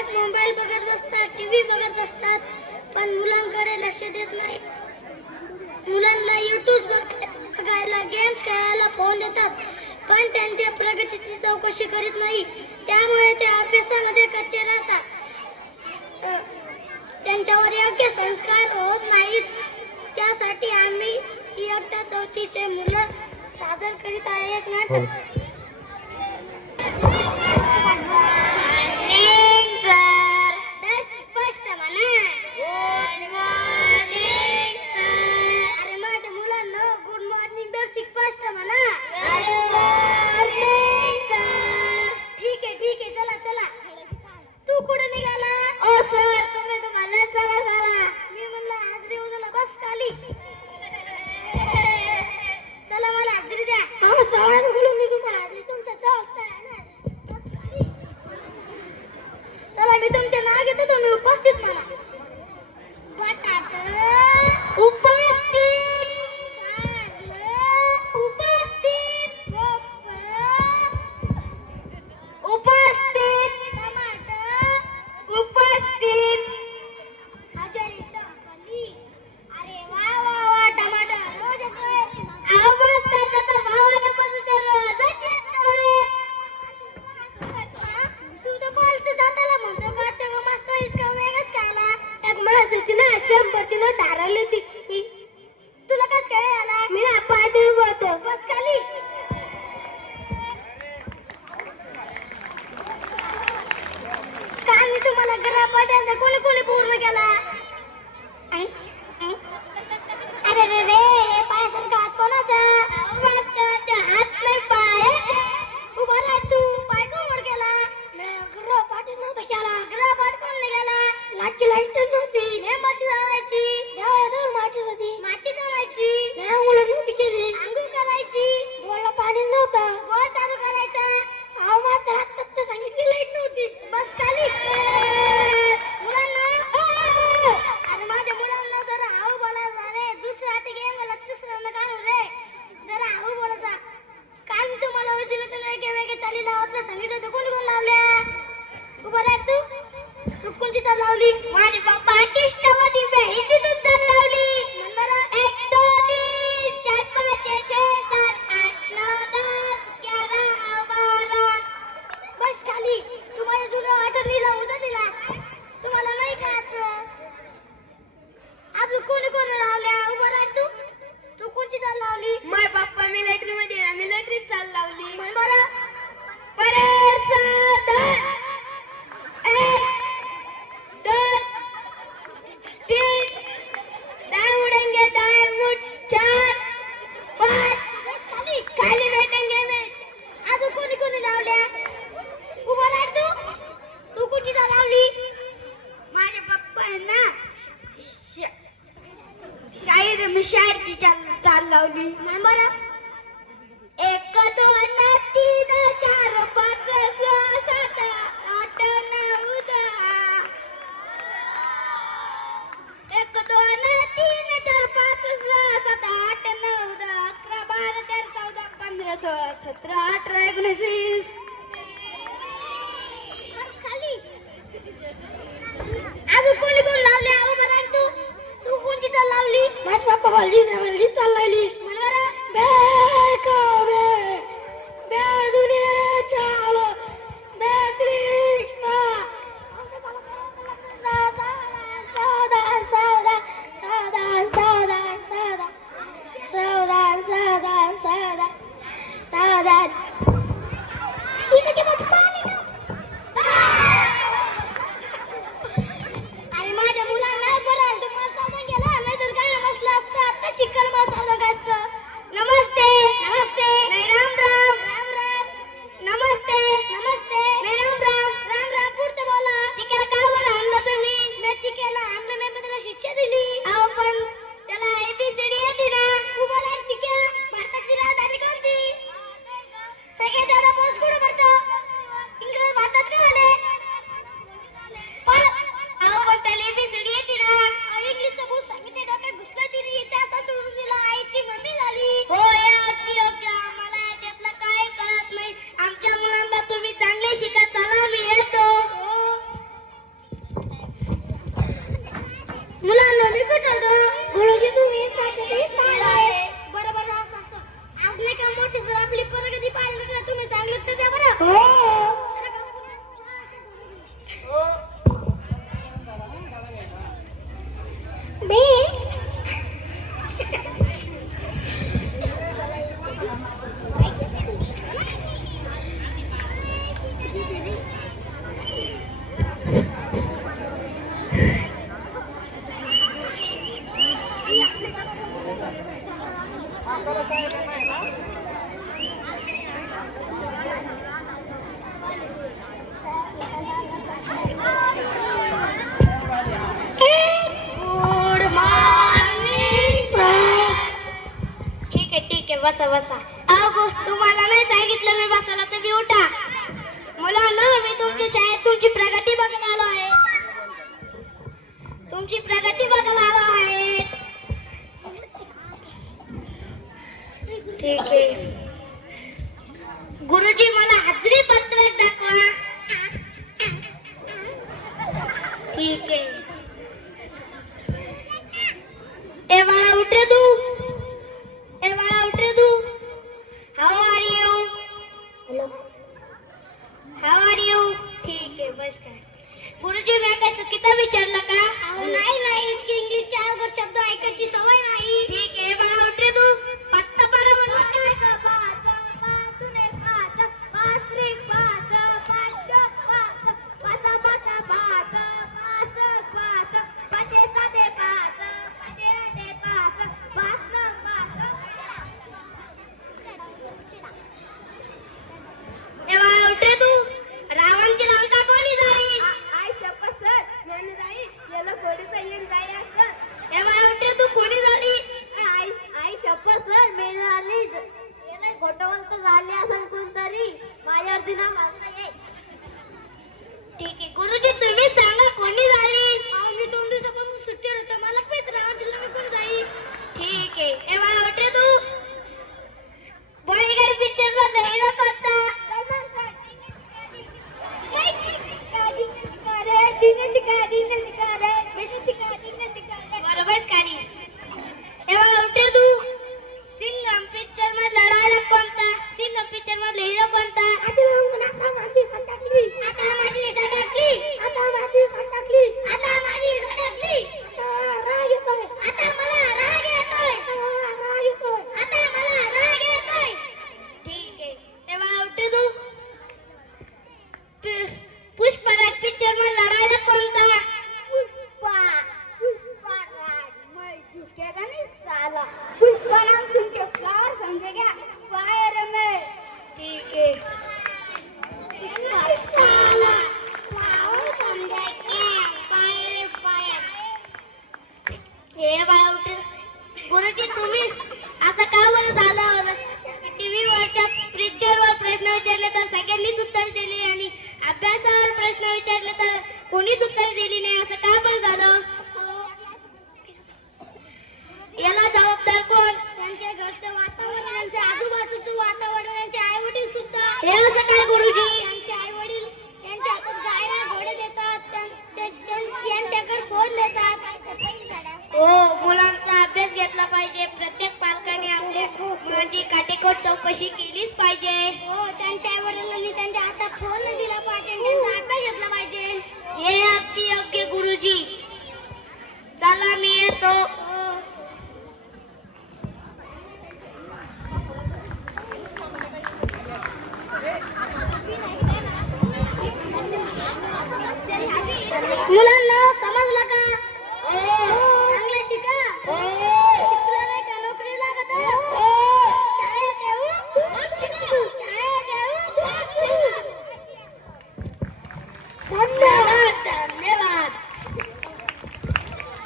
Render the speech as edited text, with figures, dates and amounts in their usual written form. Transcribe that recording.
पालक मोबाईल बघत बसतात, टीव्ही बघत बसतात, पण मुलांकडे लक्ष देत नाही. मुलांना युट्यूब बघायला, गेम्स खेळायला फोन देतात, पण त्यांच्या प्रगतीची चौकशी करीत नाही. त्यामुळे ते अभ्यासामध्ये कच्चे राहतात. त्यांच्यावर योग्य संस्कार होत नाहीत. त्यासाठी आम्ही इयत्ता 4थीचे मुलं सादर करीत आहे एक नाटक. मी तुमचे नाव घेतो, तुम्ही उपस्थित म्हणा. शंभरची नोट हरवली होती. तुला कस काय आला? मी ना पाय देऊन बोलतो. बस खाली. काय मी तुम्हाला गृहपाठांचा कोणी कोणी पूर्ण केला? अरे रे रे, हे पायासारखा हात कोणाचा? हात नाही, पाय. उभा राह तू. पाय कोण केला? गृहपाठ नव्हता केला. गृहपाठ कोण नाही केला? लाची लाईटच नव्हती. माती जाळायची. देवाला माती होती. माती जाळायची. आंघोळ नव्हती केली. आंघोळ करायची. बोलला पाणी नव्हतं. बोल चालू करायचा. अहो मात्र आत्ता सांगितली लाईट नव्हती. बस खाली. मुलांना, अरे माझ्या मुलांना जरा हळू बोलायला रे. दुसऱ्या हाती घे मला, तिसऱ्यांना काढू रे. जरा हळू बोलायचा. काल मी तुम्हाला वचनातून वेगळे चाली लावत सांगितलं तर कोणी कोण लावल्या? उभा राह तू. तू कोणती चाल लावली? माझे पप्पा आर्टिस्ट मध्ये हिंदीतून चाल लावली. नंबर 1 2 3 4 5 6 7 8 9 10 11 12. बस खाली. तुम्हाला जुनं आठवणीला उद्या दिला. तुम्हाला नाही का अजून कोणी कोणी लावल्या? उभा राह तू. तू कोणती चाल लावली? माझे पप्पा मिलिटरी मध्ये, मिलिटरी चाल लावली. म्हण बरं. परेड सादर. 1 2 3 दाएं मुड़ेंगे, दाएं मुड़. 4 5 बस खाली. खाली बैठेंगे में. अजून कोणी कोणी लावल्या? उभा राह तू. तू कोणती चाल लावली? माझे पप्पा आहे ना शायरची चाल लावली. म्हण बरं. 1 2 3 4 5 6 7 8 9 10. 1 2 3 4 5 6 7 8 9 10 11 12 13 14 15 16 17 18 19 20. बस खाली. अजून कोणी कोण लावल्या? उभा राह तू. तू कोणती चाल लावली? माझे पप्पा मला चाल लावली. म्हण बरं. अरे माझ्या मुलांना बरं तुम्हाला सांगून गेला, नाहीतर काय बसलं असतं आता शिकल मला सांगलं काय असतं. Good morning sir. ठीक आहे बसा बसा. अहो तुम्हाला नाही सांगितलं मी बसायला, तुम्ही उठा. मुलांना मी तुमच्या शाळेत तुमची प्रगती बघायला आलो आहे. तुमची प्रगती बघायला आलो आहे. ठीक आहे. गुरुजी मला हाजरी पत्रक दाखवा. ठीक आहे. ए बाळा उठ रे तू. ए बाळा उठ रे तू. How are you. Hello. How are you. ठीक आहे बस काय. गुरुजी मी काय चुकीचं विचारलं का? नाही इतकी इंग्लिशचे अवघड शब्द ऐकायची सवय नाही. ठीक आहे बाळा उठ रे तू. पत्ता पारा म्हणून काय? ए बाळा उठ रे तू. रावणची लंका कोणी जाळली? आई शपथ सर मैंने जाई याला कोणीचा येऊन जाई असं. ए बाळा उठ रे तू. कोणी जाळली? आई शपथ सर मी झाली याला घोटवंत झाले असं कोणतरी माझ्यावर दिना मारता येईल. ठीक आहे गुरुजी तुम्ही सांगा कोणी झाली? मी 2 दिवसापासून सुट्टीवर होते. मला पेट रावणची लंका कोण जाई? ठीक आहे. ए बाळा उठ रे तू. बॉडीगार्ड पिक्चर मध्ये हिरो कोणता? बरोबर कानी. ए बाळा उठ रे तू. सिंघम पिक्चर मधला डायलॉग कोणता? सिंघम पिक्चर मधला हिरो कोणता? आता माझी सटकली. आता माझी सटकली. राग येतोय. आता मला राग येतोय. आता मला राग येतोय. ठीक आहे. ए बाळा उठ रे तू. पुष्पराज पिक्चर मधला डायलॉग कोणता? पुष्पराज मैं झुकेगा नहीं साला. पुष्पराज तुमके फ्लावर समझेगा फायर में. ठीक आहे. साला फ्लावर समजायचे फायर फायर. हे बाळा उठ. गुरुजी तुम्ही आता का बरं झालं? टीव्ही वरच्या पिक्चरवर प्रश्न विचारले तर सगळ्यांनीच उत्तर दिली आणि अभ्यासावर प्रश्न विचारले तर कोणीच उत्तर दिली नाही. असं का बरं झालं? याला जबाबदार कोण? त्यांच्या घरचं वातावरण, त्यांच्या आजूबाजूचं वातावरण, त्यांचे आई वडील सुद्धा. हे असं काय गुरुजी? त्यांचे आई वडील त्यांच्या हातात जायला घोडे देतात, त्यांच्याकडे फोन देतात. हो मुलांचा अभ्यास घेतला पाहिजे. प्रत्येक पालकाने आपल्या मुलांची काटेकोर चौकशी केलीच पाहिजे. हो त्यांच्या आई वडिलांनी त्यांच्या हातात फोन दिला पाहिजे. त्यांचा अभ्यास घेतला पाहिजे. हे अगदी योग्य गुरुजी.